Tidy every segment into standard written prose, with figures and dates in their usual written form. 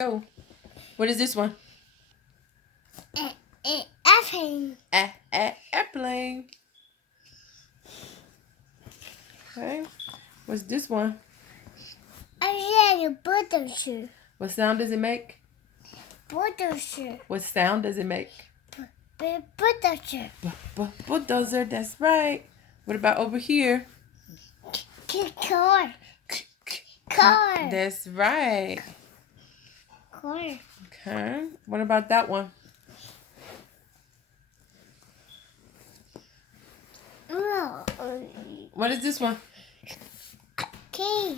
Go. What is this one? Airplane. Airplane. Okay. What's this one? A bulldozer. What sound does it make? Bulldozer. What sound does it make? Bulldozer. Bulldozer. That's right. What about over here? Car. Car. That's right. Car. Okay. What about that one? Oh. What is this one? Okay.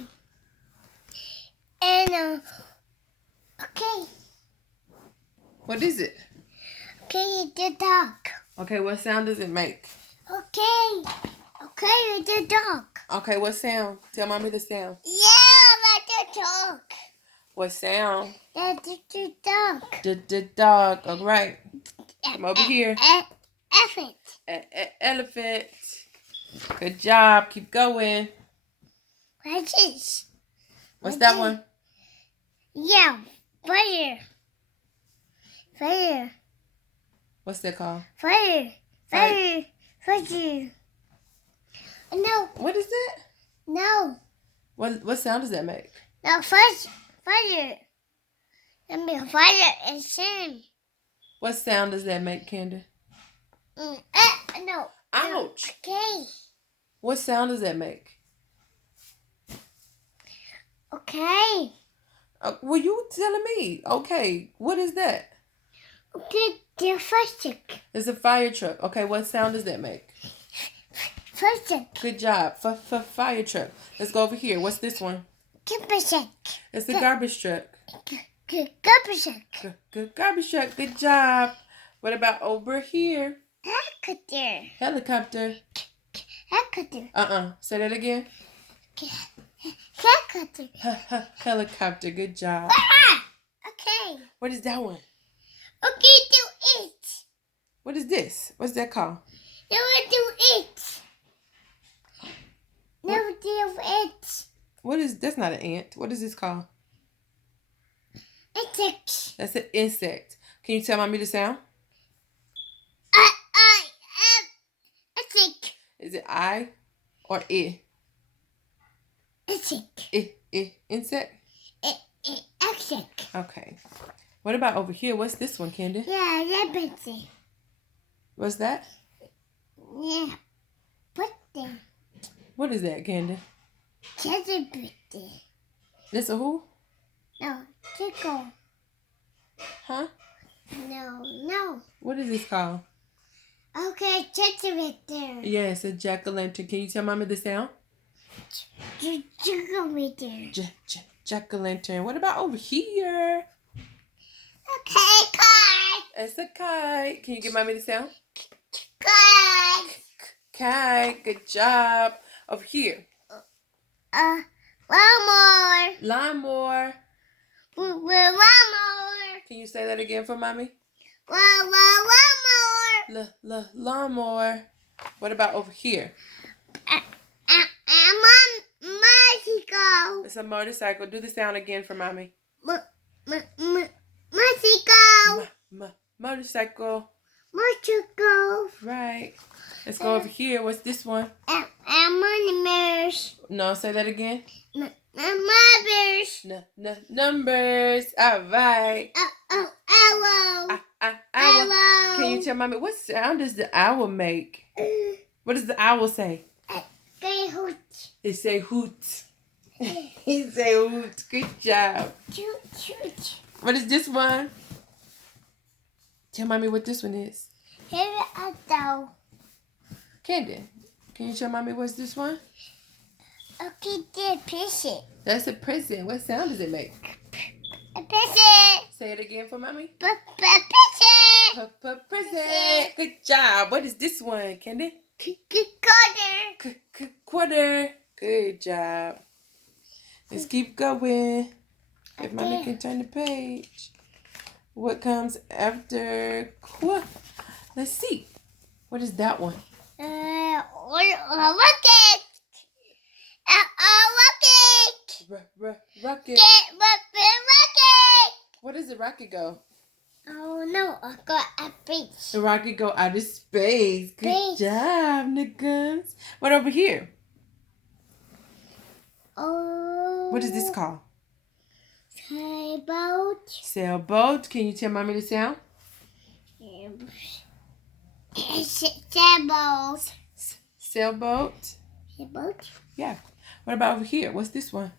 And okay. What is it? Okay, the dog. Okay, what sound does it make? Okay. Okay, the dog. Okay, what sound? Tell mommy the sound. Yeah, like the dog. What sound? That's the dog. The dog. All right. Come over here. Elephant. Elephant. Good job. Keep going. What's this? What's that one? Yeah, fire. Fire. What's that called? Fire. Fire. Fire. No. What is that? No. What sound does that make? No, first fire. Let me fire and sing. What sound does that make, Kandan? No. Ouch. Okay. What sound does that make? Okay. Well, you telling me. Okay. What is that? Okay, the first stick. It's a fire truck. Okay, what sound does that make? First stick. Good job. Fire truck. Let's go over here. What's this one? Garbage truck. It's a garbage truck. Garbage truck. Good garbage truck. Good job. What about over here? Helicopter. Helicopter. Helicopter. Say that again. Helicopter. Helicopter. Good job. Okay. What is that one? Okay, do it. What is this? What's that called? No, do it. No, do it. What is? That's not an ant. What is this called? Insect. That's an insect. Can you tell mommy the sound? Insect. Is it I or I? Insect. Insect? Insect. Okay. What about over here? What's this one, Kandan? Yeah, rabbit. What's that? Yeah. Pudding. What is that, Kandan? Pudding. This a who? No, tickle. Huh? No. What is this called? Okay, chicken there. Yeah, it's a jack-o'-lantern. Can you tell mommy the sound? Chicken there. Jack-o'-lantern. What about over here? Okay, kite. It's a kite. Can you give mommy the sound? Kite. Kite. Good job. Over here. Lawnmower. Lawnmower. Lawnmower. Can you say that again for mommy? Lawnmower. Lawnmower. What about over here? Motorcycle. It's a motorcycle. Do the sound again for mommy. Motorcycle. Motorcycle. Motorcycle. Right. Let's go over here. What's this one? Numbers. No, say that again. Numbers. Numbers. All right. Owl. Owl. Can you tell mommy what sound does the owl make? What does the owl say? Hoot. It say hoot. He say hoot. Good job. Shoot. What is this one? Tell mommy what this one is. Here a doll. Kandan, can you tell mommy what's this one? Okay, the prison. That's a prison. What sound does it make? A prison. Say it again for mommy. Prison. Prison. Good job. What is this one, Kandan? Quarter. Quarter. Good job. Let's keep going. If mommy can turn the page. What comes after Let's see. What is that one? Rocket. Rocket. Rocket. Rocket. does the rocket go? Oh no, I got a beach. The rocket go out of space. Good job, Nickums. What over here? Oh. What is this called? Sailboat. Sailboat. Can you tell mommy the sound? Sailboat. Sailboat. Sailboat. Yeah. What about over here? What's this one?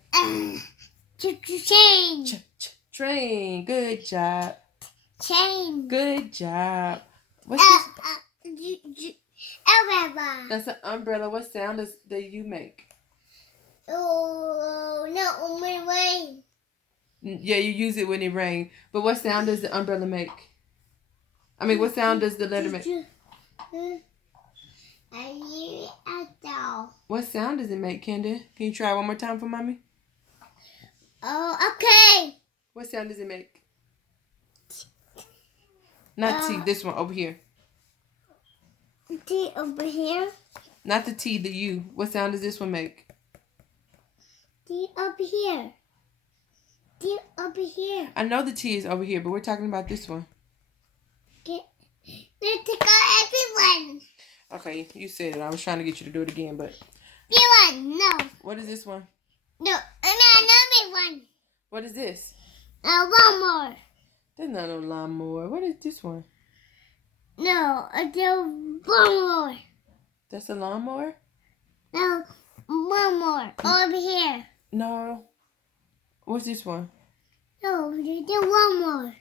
Train. Train. Good job. Chain. Good job. What's this? Umbrella. That's an umbrella. What sound does the U make? Oh, no, when it rain. Yeah, you use it when it rains. But what sound does the umbrella make? I mean, what sound does the letter make? What sound does it make, Kandan? Can you try one more time for mommy? Oh, okay. What sound does it make? Not T, this one over here. T over here. Not the T, the U. What sound does this one make? T up here. T up here. I know the T is over here, but we're talking about this one. Let's take out everyone. Okay, you said it. I was trying to get you to do it again, but... Everyone, no. What is this one? No, another one. What is this? One more. There's not no lawnmower. What is this one? No, there's one more. That's a lawnmower? No, one more. Over here. No. What's this one? No, there's one more.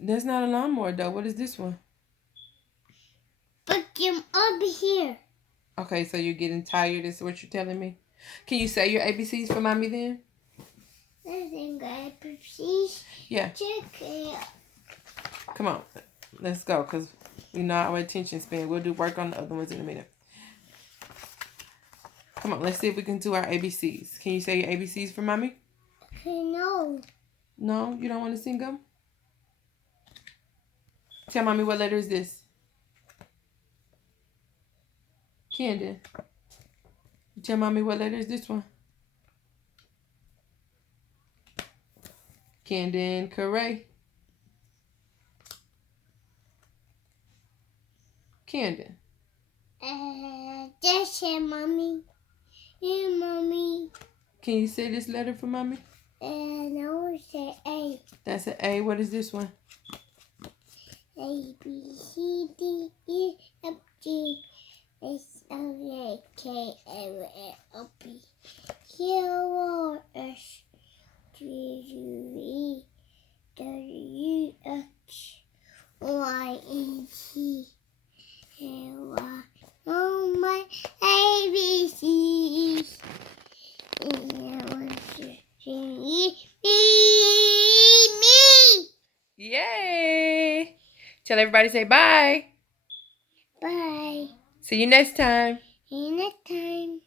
That's not a lawnmower, though. What is this one? Put them over here. Okay, so you're getting tired is what you're telling me? Can you say your ABCs for mommy then? Yeah. Come on. Let's go, because we know our attention span. We'll do work on the other ones in a minute. Come on, let's see if we can do our ABCs. Can you say your ABCs for mommy? No. No? You don't want to sing them? Tell mommy what letter is this? Kandan. Tell mommy what letter is this one? Kandan Correa. Kandan. That's it, mommy. Yeah, mommy. Can you say this letter for mommy? No, say A. That's an A. What is this one? A, B, C, D, E, F, G, H, I, J, K, L, M, N, O, P, Q, R, S, T, U, V, W, X, Y, and Z. Oh, my ABCs. Me. Yay! Tell everybody say bye. Bye. See you next time. See you next time.